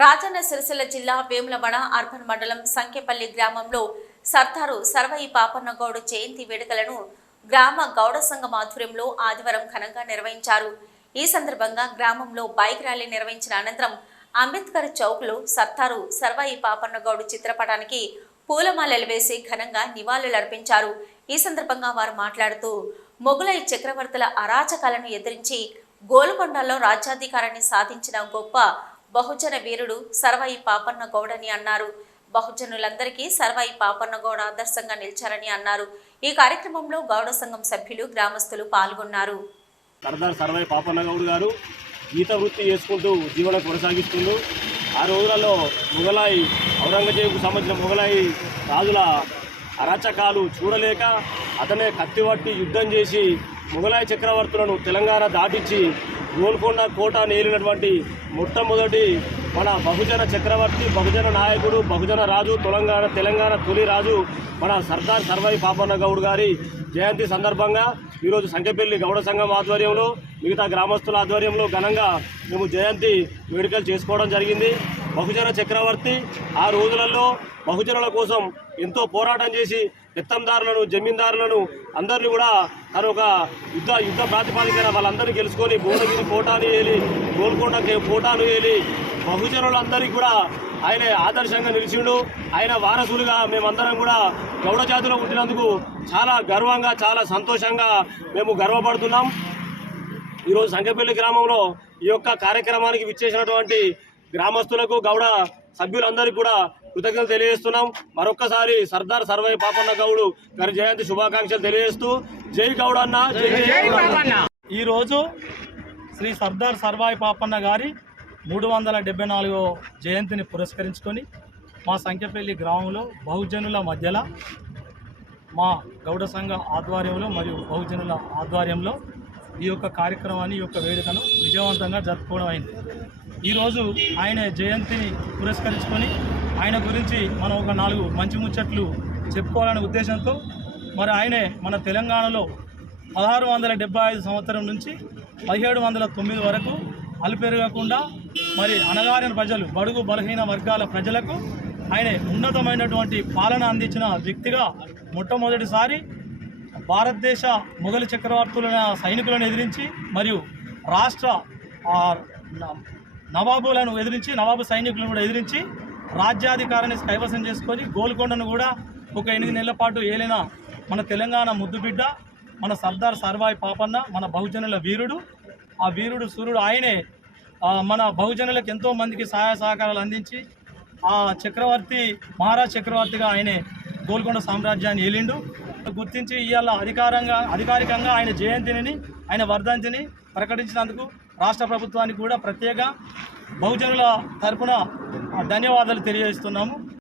రాజన్న సిరిసిల్ల జిల్లా వేములవాడ అర్బన్ మండలం సంకెపల్లి గ్రామంలో సర్దారు సర్వయి పాపన్నగౌడ్ జయంతి వేడుకలను గ్రామ గౌడ సంఘం ఆధ్వర్యంలో ఆదివారం ఘనంగా నిర్వహించారు. ఈ సందర్భంగా గ్రామంలో బైక్ ర్యాలీ నిర్వహించిన అనంతరం అంబేద్కర్ చౌక్లో సర్దారు సర్వయి పాపన్నగౌడ్ చిత్రపటానికి పూలమాలలు వేసి ఘనంగా నివాళులర్పించారు ఈ సందర్భంగా వారు మాట్లాడుతూ మొఘలై చక్రవర్తుల అరాచకాలను ఎదిరించి గోల్కొండలో రాజ్యాధికారాన్ని సాధించిన గొప్ప బహుజన వీరుడు సర్వాయి పాపన్న గౌడని అన్నారు. బహుజనులందరికీ సర్వాయి పాపన్న గౌడ ఆదర్శంగా నిలిచారని అన్నారు. ఈ కార్యక్రమంలో గౌడ సంఘం సభ్యులు గ్రామస్తులు పాల్గొన్నారు. సర్దార్ సర్వాయి పాపన్న గౌడ్ గారు గీత వృత్తి చేసుకుంటూ జీవనం కొనసాగిస్తుండు. ఆ రోజులలో మొఘలాయి ఔరంగజేబుకు సంబంధించిన మొఘలాయి రాజుల అరాచకాలు చూడలేక అతనే కత్తిపట్టి యుద్ధం చేసి మొఘలాయి చక్రవర్తులను తెలంగాణ దాటించి గోల్కొండ కోట నేలినటువంటి మొట్టమొదటి మన బహుజన చక్రవర్తి బహుజన నాయకుడు బహుజన రాజు తెలంగాణ తెలంగాణ తొలి రాజు మన సర్దార్ సర్వై పాపన్న గౌడ్ గారి జయంతి సందర్భంగా ఈరోజు సంఖ్యపల్లి గౌడ సంఘం ఆధ్వర్యంలో మిగతా గ్రామస్తుల ఆధ్వర్యంలో ఘనంగా మేము జయంతి వేడుకలు చేసుకోవడం జరిగింది. బహుజన చక్రవర్తి ఆ రోజులలో బహుజనుల కోసం ఎంతో పోరాటం చేసి పెత్తందారులను జమీందారులను అందరినీ కూడా తను ఒక యుద్ధ యుద్ధ ప్రాతిపాదికన వాళ్ళందరినీ గెలుచుకొని భువనగిరి కోటాను వేయాలి గోల్కొండ కోటాను వేయాలి బహుజనులందరికీ కూడా ఆయన ఆదర్శంగా నిలిచిండు. ఆయన వారసులుగా మేమందరం కూడా గౌడ జాతిలో పుట్టినందుకు చాలా గర్వంగా చాలా సంతోషంగా మేము గర్వపడుతున్నాం. ఈరోజు సంఖ్యపల్లి గ్రామంలో ఈ యొక్క కార్యక్రమానికి విచ్చేసినటువంటి గ్రామస్తులకు గౌడ సభ్యులందరికీ కూడా కృతజ్ఞతలు తెలియజేస్తున్నాం. మరొక్కసారి సర్దార్ సర్వై పాపన్న గౌడు గారి జయంతి శుభాకాంక్షలు తెలియజేస్తూ జై గౌడన్న జై జై గౌడన్న ఈరోజు శ్రీ సర్దార్ సర్వాయి పాపన్న గారి మూడు వందల డెబ్బై నాలుగో జయంతిని పురస్కరించుకొని మా సంఖ్యపల్లి గ్రామంలో బహుజనుల మధ్యలో మా గౌడ సంఘ ఆధ్వర్యంలో మరియు బహుజనుల ఆధ్వర్యంలో ఈ యొక్క కార్యక్రమాన్ని ఈ యొక్క వేడుకను విజయవంతంగా జరుపుకోవడం అయింది. ఈరోజు ఆయన జయంతిని పురస్కరించుకొని ఆయన గురించి మనం ఒక నాలుగు మంచి ముచ్చట్లు చెప్పుకోవాలనే ఉద్దేశంతో మరి ఆయనే మన తెలంగాణలో పదహారు వందల డెబ్బై ఐదు సంవత్సరం నుంచి పదిహేడు వందల తొమ్మిది వరకు అలుపెరగకుండా మరి అణగారిన ప్రజలు బడుగు బలహీన వర్గాల ప్రజలకు ఆయన ఉన్నతమైనటువంటి పాలన అందించిన వ్యక్తిగా మొట్టమొదటిసారి భారతదేశ మొఘలు చక్రవర్తులైన సైనికులను ఎదిరించి మరియు రాష్ట్ర నవాబులను ఎదిరించి నవాబు సైనికులను కూడా ఎదిరించి రాజ్యాధికారాన్ని కైవసం చేసుకొని గోల్కొండను కూడా ఒక ఎనిమిది నెలల పాటు ఏలిన మన తెలంగాణ ముద్దుబిడ్డ మన సర్దార్ సర్వాయి పాపన్న మన బహుజనుల వీరుడు. ఆ వీరుడు సూర్యుడు ఆయనే మన బహుజనులకు ఎంతో మందికి సహాయ సహకారాలు అందించి ఆ చక్రవర్తి మహారాజ్ చక్రవర్తిగా ఆయనే గోల్కొండ సామ్రాజ్యాన్ని ఏలిండు. గుర్తించి ఇవాళ అధికారంగా అధికారికంగా ఆయన జయంతిని ఆయన వర్ధంతిని ప్రకటించినందుకు రాష్ట్ర ప్రభుత్వానికి కూడా ప్రత్యేక బహుజనుల తరఫున ధన్యవాదాలు తెలియజేస్తున్నాము.